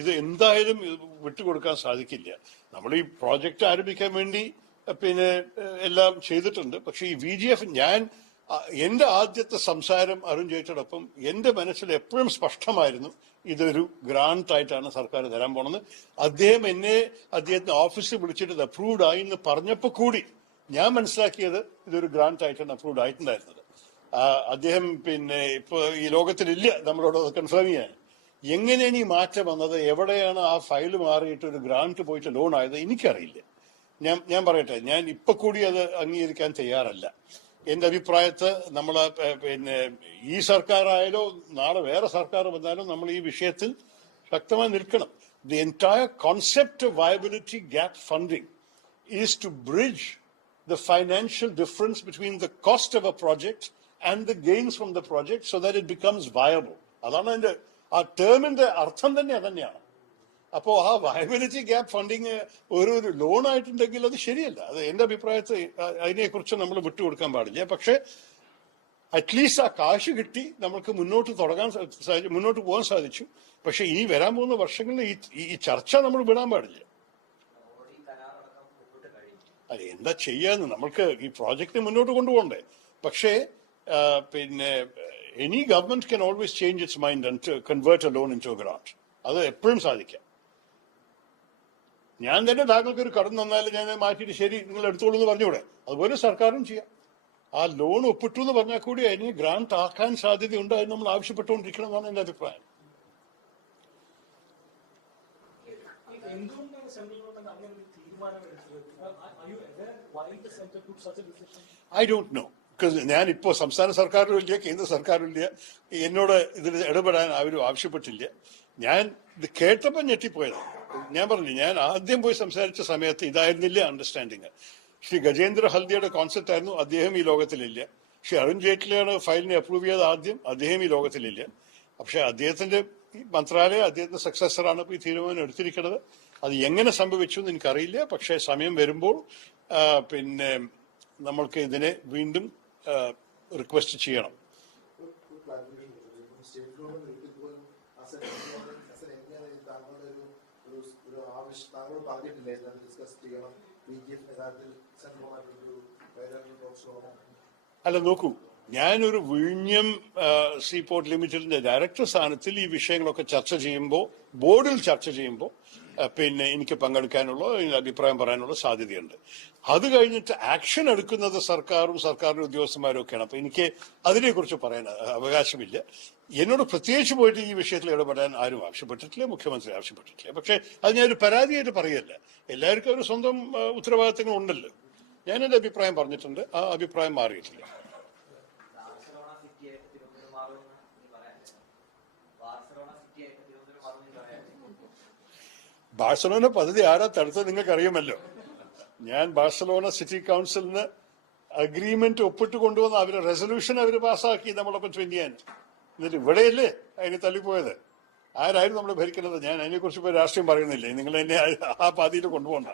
ഇത് എന്തായാലും വിട്ടുകൊടുക്കാൻ സാധിക്കില്ല. നമ്മൾ ഈ പ്രോജക്റ്റ് ആരംഭിക്കാൻ വേണ്ടി പിന്നെ എല്ലാം ചെയ്തിട്ടുണ്ട്. പക്ഷേ ഈ വി ജി എഫ് ഞാൻ എന്റെ ആദ്യത്തെ സംസാരം അരുൺ ജയിച്ചോടൊപ്പം എന്റെ മനസ്സിൽ എപ്പോഴും സ്പഷ്ടമായിരുന്നു ഇതൊരു ഗ്രാന്റ് ആയിട്ടാണ് സർക്കാർ തരാൻ പോണത്. അദ്ദേഹം എന്നെ അദ്ദേഹത്തിന്റെ ഓഫീസിൽ വിളിച്ചിട്ട് അപ്രൂവ്ഡ് ആയി എന്ന് പറഞ്ഞപ്പോൾ കൂടി ഞാൻ മനസ്സിലാക്കിയത് ഇതൊരു ഗ്രാന്റ് ആയിട്ടാണ് അപ്രൂവ്ഡ് ആയിട്ടുണ്ടായിരുന്നത്. അദ്ദേഹം പിന്നെ ഇപ്പൊ ഈ ലോകത്തിലില്ല നമ്മളോട് കൺഫേം ചെയ്യാൻ. എങ്ങനെയാണ് ഈ മാറ്റം വന്നത്? എവിടെയാണ് ആ ഫയൽ മാറിയിട്ട് ഒരു ഗ്രാന്റ് പോയിട്ട് ലോൺ ആയത്? എനിക്കറിയില്ല. ഞാൻ ഞാൻ പറയട്ടെ ഞാൻ ഇപ്പൊ കൂടി അത് അംഗീകരിക്കാൻ തയ്യാറല്ല. എന്റെ അഭിപ്രായത്ത് നമ്മൾ പിന്നെ ഈ സർക്കാരായാലോ നാളെ വേറെ സർക്കാർ വന്നാലും നമ്മൾ ഈ വിഷയത്തിൽ ശക്തമായി നിൽക്കണം. The entire concept viability gap funding is to bridge the financial difference between the cost of a project and the gains from the project so that it becomes viable അതാണ് അതിന്റെ ആ ടേമിന്റെ അർത്ഥം തന്നെ അതന്നെയാണ്. അപ്പോ ആ വയബിലിറ്റി ഗ്യാപ്പ് ഫണ്ടിങ് ഒരു ഒരു ലോൺ ആയിട്ടുണ്ടെങ്കിൽ അത് ശരിയല്ല. അത് എന്റെ അഭിപ്രായത്തിൽ അതിനെക്കുറിച്ച് നമ്മൾ വിട്ടുകൊടുക്കാൻ പാടില്ല. പക്ഷേ അറ്റ്ലീസ്റ്റ് ആ കാശ് കിട്ടി നമുക്ക് മുന്നോട്ട് തുടങ്ങാൻ മുന്നോട്ട് പോകാൻ സാധിച്ചു. പക്ഷെ ഇനി വരാൻ പോകുന്ന വർഷങ്ങളിൽ ഈ ഈ ചർച്ച നമ്മൾ വിടാൻ പാടില്ല. അല്ല എന്താ ചെയ്യാന്ന്? നമ്മൾക്ക് ഈ പ്രോജക്റ്റ് മുന്നോട്ട് കൊണ്ടുപോകണ്ടേ? പക്ഷേ പിന്നെ any government can always change its mind and convert a loan into grant അത് എപ്പോഴും സാധിക്കാം. ഞാൻ തന്നെ താങ്കൾക്ക് ഒരു കടം തന്നാൽ ഞാൻ മാറ്റിയിട്ട് ശരി നിങ്ങൾ എടുത്തോളൂ എന്ന് പറഞ്ഞൂടെ അതുപോലെ സർക്കാരും ചെയ്യാം. ആ ലോൺ ഒപ്പിട്ടു എന്ന് പറഞ്ഞാൽ കൂടി അതിന് ഗ്രാന്റ് ആക്കാൻ സാധ്യതയുണ്ട്. അത് നമ്മൾ ആവശ്യപ്പെട്ടുകൊണ്ടിരിക്കണം എന്നാണ് എന്റെ അഭിപ്രായം. ഐ ഡോ ഗവൺമെന്റ് ഇപ്പോൾ സംസ്ഥാന സർക്കാരിലും ഇല്ല കേന്ദ്ര സർക്കാരിലും ഇല്ല എന്നോട് ഇതിൽ ഇടപെടാൻ അവരും ആവശ്യപ്പെട്ടില്ല. ഞാൻ ഇത് കേട്ടപ്പോൾ ഞെട്ടിപ്പോയത്. ഞാൻ പറഞ്ഞു ഞാൻ ആദ്യം പോയി സംസാരിച്ച സമയത്ത് ഇതായിരുന്നില്ല അണ്ടർസ്റ്റാൻഡിങ് ശ്രീ ഗജേന്ദ്ര ഹൽദിയുടെ കോൺസെപ്റ്റ് ആയിരുന്നു അദ്ദേഹം ഈ ലോകത്തിലില്ല. ശ്രീ അരുൺ ജെയ്റ്റ്ലിയാണ് ഫയലിനെ അപ്രൂവ് ചെയ്തത് ആദ്യം അദ്ദേഹം ഈ ലോകത്തിലില്ല. പക്ഷെ അദ്ദേഹത്തിന്റെ മന്ത്രാലയം അദ്ദേഹത്തിന്റെ സക്സസറാണ് ഈ തീരുമാനം എടുത്തിരിക്കുന്നത്. അത് എങ്ങനെ സംഭവിച്ചു എന്ന് എനിക്കറിയില്ല. പക്ഷേ സമയം വരുമ്പോൾ പിന്നെ നമ്മൾക്ക് ഇതിനെ വീണ്ടും റിക്വസ്റ്റ് ചെയ്യണം. അല്ല നോക്കൂ. ഞാനൊരു വിഴിഞ്ഞം സീപോർട്ട് ലിമിറ്റഡിന്റെ ഡയറക്ടർ സ്ഥാനത്തിൽ ഈ വിഷയങ്ങളൊക്കെ ചർച്ച ചെയ്യുമ്പോൾ ബോർഡിൽ ചർച്ച ചെയ്യുമ്പോൾ പിന്നെ എനിക്ക് പങ്കെടുക്കാനുള്ള അഭിപ്രായം പറയാനുള്ള സാധ്യതയുണ്ട്. അത് കഴിഞ്ഞിട്ട് ആക്ഷൻ എടുക്കുന്നത് സർക്കാരും സർക്കാരിന്റെ ഉദ്യോഗസ്ഥന്മാരും ഒക്കെയാണ്. അപ്പൊ എനിക്ക് അതിനെക്കുറിച്ച് പറയാൻ അവകാശമില്ല. എന്നോട് പ്രത്യേകിച്ച് പോയിട്ട് ഈ വിഷയത്തിൽ ഇടപെടാൻ ആരും ആവശ്യപ്പെട്ടിട്ടില്ല മുഖ്യമന്ത്രി ആവശ്യപ്പെട്ടിട്ടില്ല. പക്ഷേ അത് ഞാനൊരു പരാതിയായിട്ട് പറയല്ല എല്ലാവർക്കും ഒരു സ്വന്തം ഉത്തരവാദിത്തങ്ങൾ ഉണ്ടല്ലോ ഞാൻ എന്റെ അഭിപ്രായം പറഞ്ഞിട്ടുണ്ട് ആ അഭിപ്രായം മാറിയിട്ടില്ല. ബാഴ്സലോണ പദ്ധതി ആരാ തടുത്തത് നിങ്ങൾക്ക് അറിയുമല്ലോ ഞാൻ ബാഴ്സലോണ സിറ്റി കൗൺസിലിന് അഗ്രിമെന്റ് ഒപ്പിട്ട് കൊണ്ടുവന്ന അവർ റെസൊല്യൂഷൻ അവർ പാസ്സാക്കി നമ്മളൊപ്പം ട്വന്റി ചെയ്യാൻ എന്നിട്ട് ഇവിടെയല്ലേ അതിന് തള്ളിപ്പോയത്? ആരായിരുന്നു നമ്മൾ ഭരിക്കുന്നത്? ഞാൻ അതിനെക്കുറിച്ച് ഇപ്പോൾ രാഷ്ട്രീയം പറയുന്നില്ലേ? നിങ്ങൾ എന്നെ ആ- പാതിയിൽ കൊണ്ടുപോകണ്ട.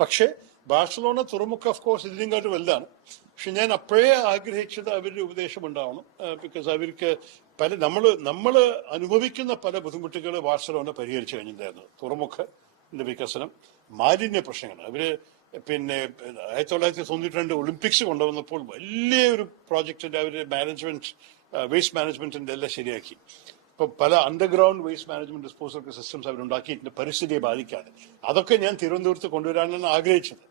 പക്ഷേ ബാഴ്സലോണ തുറമുഖ് ഓഫ് കോഴ്സ് ഇതിനെക്കാട്ടും വലുതാണ്. പക്ഷെ ഞാൻ അപ്പോഴേ ആഗ്രഹിച്ചത് അവരുടെ ഉപദേശം ഉണ്ടാവണം. ബിക്കോസ് അവർക്ക് പല നമ്മൾ നമ്മൾ അനുഭവിക്കുന്ന പല ബുദ്ധിമുട്ടുകൾ ബാഴ്സലോണ പരിഹരിച്ചു കഴിഞ്ഞിട്ടുണ്ടായിരുന്നു. തുറമുഖത്തിന്റെ വികസനം മാലിന്യ പ്രശ്നങ്ങൾ. അവർ പിന്നെ ആയിരത്തി തൊള്ളായിരത്തി തൊണ്ണൂറ്റി രണ്ട് ഒളിമ്പിക്സ് കൊണ്ടുവന്നപ്പോൾ വലിയ ഒരു പ്രോജക്റ്റിന്റെ അവർ മാനേജ്മെന്റ് വേസ്റ്റ് മാനേജ്മെന്റിന്റെ എല്ലാം ശരിയാക്കി. ഇപ്പൊ പല underground waste management disposal systems അവരുണ്ടാക്കിയിട്ടുണ്ട്. പരിസ്ഥിതിയെ ബാധിക്കാതെ. അതൊക്കെ ഞാൻ തിരുവനന്തപുരത്ത് കൊണ്ടുവരാനാണ് ആഗ്രഹിച്ചത്.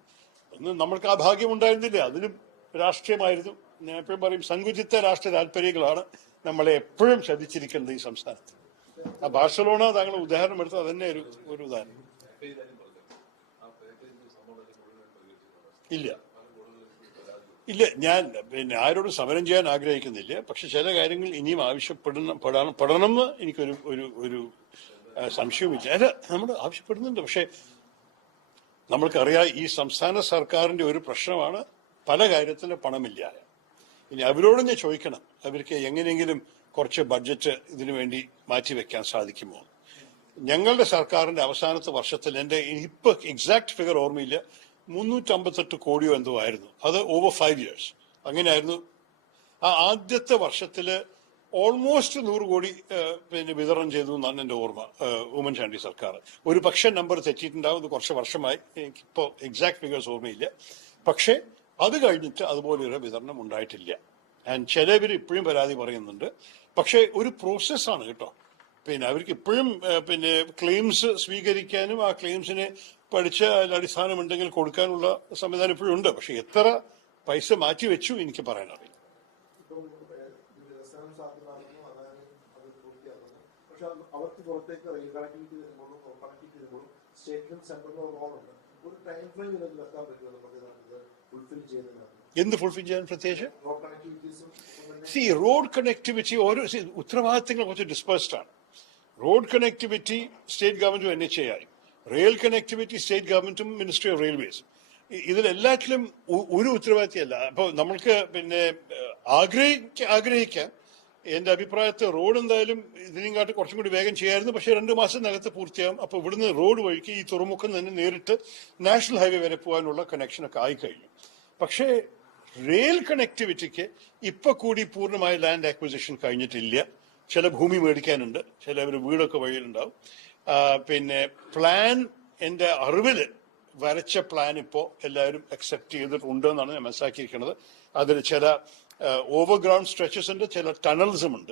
ഒന്ന് നമ്മൾക്ക് ആ ഭാഗ്യം ഉണ്ടായിരുന്നില്ല. അതിലും രാഷ്ട്രീയമായിരുന്നു. ഞാൻ എപ്പോഴും പറയും സങ്കുചിത്ത രാഷ്ട്രീയ താല്പര്യങ്ങളാണ് നമ്മളെ എപ്പോഴും ചതിച്ചിരിക്കുന്നത് ഈ സംസ്ഥാനത്ത്. ആ ബാഴ്സലോണ താങ്കൾ ഉദാഹരണം എടുത്തത് അതന്നെ ഒരു ഒരു ഉദാഹരണം. ഇല്ല. ഇല്ല ഞാൻ പിന്നെ ആരോടും സമരം ചെയ്യാൻ ആഗ്രഹിക്കുന്നില്ല. പക്ഷെ ചില കാര്യങ്ങൾ ഇനിയും ആവശ്യപ്പെടണം പെടണം പെടണമെന്ന് എനിക്കൊരു ഒരു ഒരു സംശയവുമില്ല. അല്ല നമ്മൾ ആവശ്യപ്പെടുന്നുണ്ട്. പക്ഷെ നമ്മൾക്കറിയാം ഈ സംസ്ഥാന സർക്കാരിന്റെ ഒരു പ്രശ്നമാണ് പല കാര്യത്തിന് പണമില്ല. ഇനി അവരോട് ഞാൻ ചോദിക്കണം. അവർക്ക് എങ്ങനെയെങ്കിലും കുറച്ച് ബഡ്ജറ്റ് ഇതിനു വേണ്ടി മാറ്റിവെക്കാൻ സാധിക്കുമോ? ഞങ്ങളുടെ സർക്കാരിന്റെ അവസാനത്തെ വർഷത്തിൽ എന്റെ ഇപ്പൊ എക്സാക്ട് ഫിഗർ ഓർമ്മയില്ല. മുന്നൂറ്റമ്പത്തെട്ട് കോടിയോ എന്തോ ആയിരുന്നു. അത് ഓവർ ഫൈവ് ഇയേഴ്സ് അങ്ങനെയായിരുന്നു. ആ ആദ്യത്തെ വർഷത്തിൽ ഓൾമോസ്റ്റ് നൂറ് കോടി പിന്നെ വിതരണം ചെയ്തു എന്നാണ് എന്റെ ഓർമ്മ ഉമ്മൻചാണ്ടി സർക്കാർ. ഒരു പക്ഷേ നമ്പർ തെറ്റിയിട്ടുണ്ടാവും. ഇത് കുറച്ച് വർഷമായി. എനിക്കിപ്പോൾ എക്സാക്ട് ഫിഗേഴ്സ് ഓർമ്മയില്ല. പക്ഷേ അത് കഴിഞ്ഞിട്ട് അതുപോലെയൊരു വിതരണം ഉണ്ടായിട്ടില്ല. ആൻഡ് ചിലവർ ഇപ്പോഴും പരാതി പറയുന്നുണ്ട്. പക്ഷേ ഒരു പ്രോസസ്സാണ് കേട്ടോ. പിന്നെ അവർക്ക് ഇപ്പോഴും പിന്നെ ക്ലെയിംസ് സ്വീകരിക്കാനും ആ ക്ലെയിംസിനെ പഠിച്ച അടിസ്ഥാനമുണ്ടെങ്കിൽ കൊടുക്കാനുള്ള സംവിധാനം ഇപ്പോഴും ഉണ്ട്. പക്ഷെ എത്ര പൈസ മാറ്റി വെച്ചു എനിക്ക് പറയാനറിയില്ല അവർക്ക് ഒരു ടൈം ഫ്രെയിം എന്ത് ഫുൾഫിൽ ചെയ്യാൻ പ്രത്യേകിച്ച്? സി റോഡ് കണക്ടിവിറ്റി ഓരോ ഉത്തരവാദിത്തങ്ങൾ കുറച്ച് ഡിസ്പേഴ്സ്ഡ് ആണ്. റോഡ് കണക്ടിവിറ്റി സ്റ്റേറ്റ് ഗവൺമെന്റും എൻ എച്ച് എ ആയി. റെയിൽ കണക്ടിവിറ്റി സ്റ്റേറ്റ് ഗവൺമെന്റും മിനിസ്ട്രി ഓഫ് റെയിൽവേസ്. ഇതിലെല്ലാറ്റിലും ഒരു ഉത്തരവാദിത്തമല്ല. അപ്പോൾ നമ്മൾക്ക് പിന്നെ ആഗ്രഹിക്ക ആഗ്രഹിക്കാം. എന്റെ അഭിപ്രായത്തിൽ റോഡ് എന്തായാലും ഇതിനെക്കാട്ട് കുറച്ചും കൂടി വേഗം ചെയ്യായിരുന്നു. പക്ഷേ രണ്ട് മാസത്തിനകത്ത് പൂർത്തിയാകും അപ്പോൾ ഇവിടുന്ന് റോഡ് വഴിക്ക് ഈ തുറമുഖം തന്നെ നേരിട്ട് നാഷണൽ ഹൈവേ വരെ പോകാനുള്ള കണക്ഷനൊക്കെ ആയിക്കഴിഞ്ഞു. പക്ഷേ റെയിൽ കണക്ടിവിറ്റിക്ക് ഇപ്പൊ കൂടി പൂർണമായ ലാൻഡ് ആക്വിസിഷൻ കഴിഞ്ഞിട്ടില്ല. ചില ഭൂമി മേടിക്കാനുണ്ട്. ചിലവർ വീടൊക്കെ വഴിയിലുണ്ടാവും. പിന്നെ പ്ലാൻ എന്റെ അറിവിൽ വരച്ച പ്ലാൻ ഇപ്പോ എല്ലാവരും അക്സെപ്റ്റ് ചെയ്തിട്ടുണ്ട് എന്നാണ് ഞാൻ മനസ്സിലാക്കിയിരിക്കുന്നത്. അതിൽ ചില ഓവർഗ്രൗണ്ട് സ്ട്രെച്ചസ് ഉണ്ട് ചില ടണൽസും ഉണ്ട്.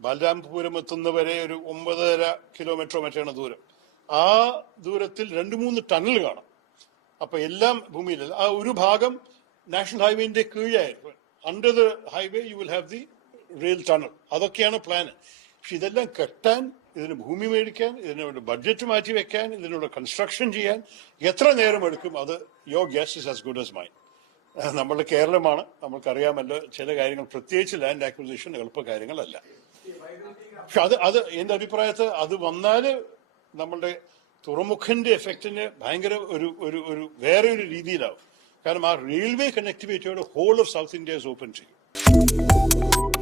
ബലരാംപുരം എത്തുന്നവരെ ഒരു ഒമ്പതര കിലോമീറ്ററോ മറ്റാണ് ദൂരം. ആ ദൂരത്തിൽ രണ്ട് മൂന്ന് ടണൽ കാണാം. അപ്പൊ എല്ലാം ഭൂമിയിലല്ല. ആ ഒരു ഭാഗം നാഷണൽ ഹൈവേന്റെ കീഴായിരുന്നു. Under the highway you will have the rail tunnel അതൊക്കെയാണ് പ്ലാൻ പക്ഷെ ഇതെല്ലാം കെട്ടാൻ ഇതിന് ഭൂമി മേടിക്കാൻ ഇതിനുള്ള ബഡ്ജറ്റ് മാറ്റി വെക്കാൻ ഇതിനുള്ള കൺസ്ട്രക്ഷൻ ചെയ്യാൻ എത്ര നേരം എടുക്കും അത് your guess is as good as mine നമ്മളുടെ കേരളമാണ്. നമുക്കറിയാമല്ലോ ചില കാര്യങ്ങൾ പ്രത്യേകിച്ച് ലാൻഡ് ആക്വിസിഷൻ എളുപ്പ കാര്യങ്ങളല്ല പക്ഷെ അത് അത് എന്റെ അഭിപ്രായത്തിൽ അത് വന്നാൽ നമ്മളുടെ തുറമുഖന്റെ എഫക്റ്റിന് ഭയങ്കര ഒരു ഒരു ഒരു വേറെ ഒരു രീതിയിലാവും. കാരണം ആ railway കണക്ടിവിറ്റിയോട് whole of south India open ചെയ്യും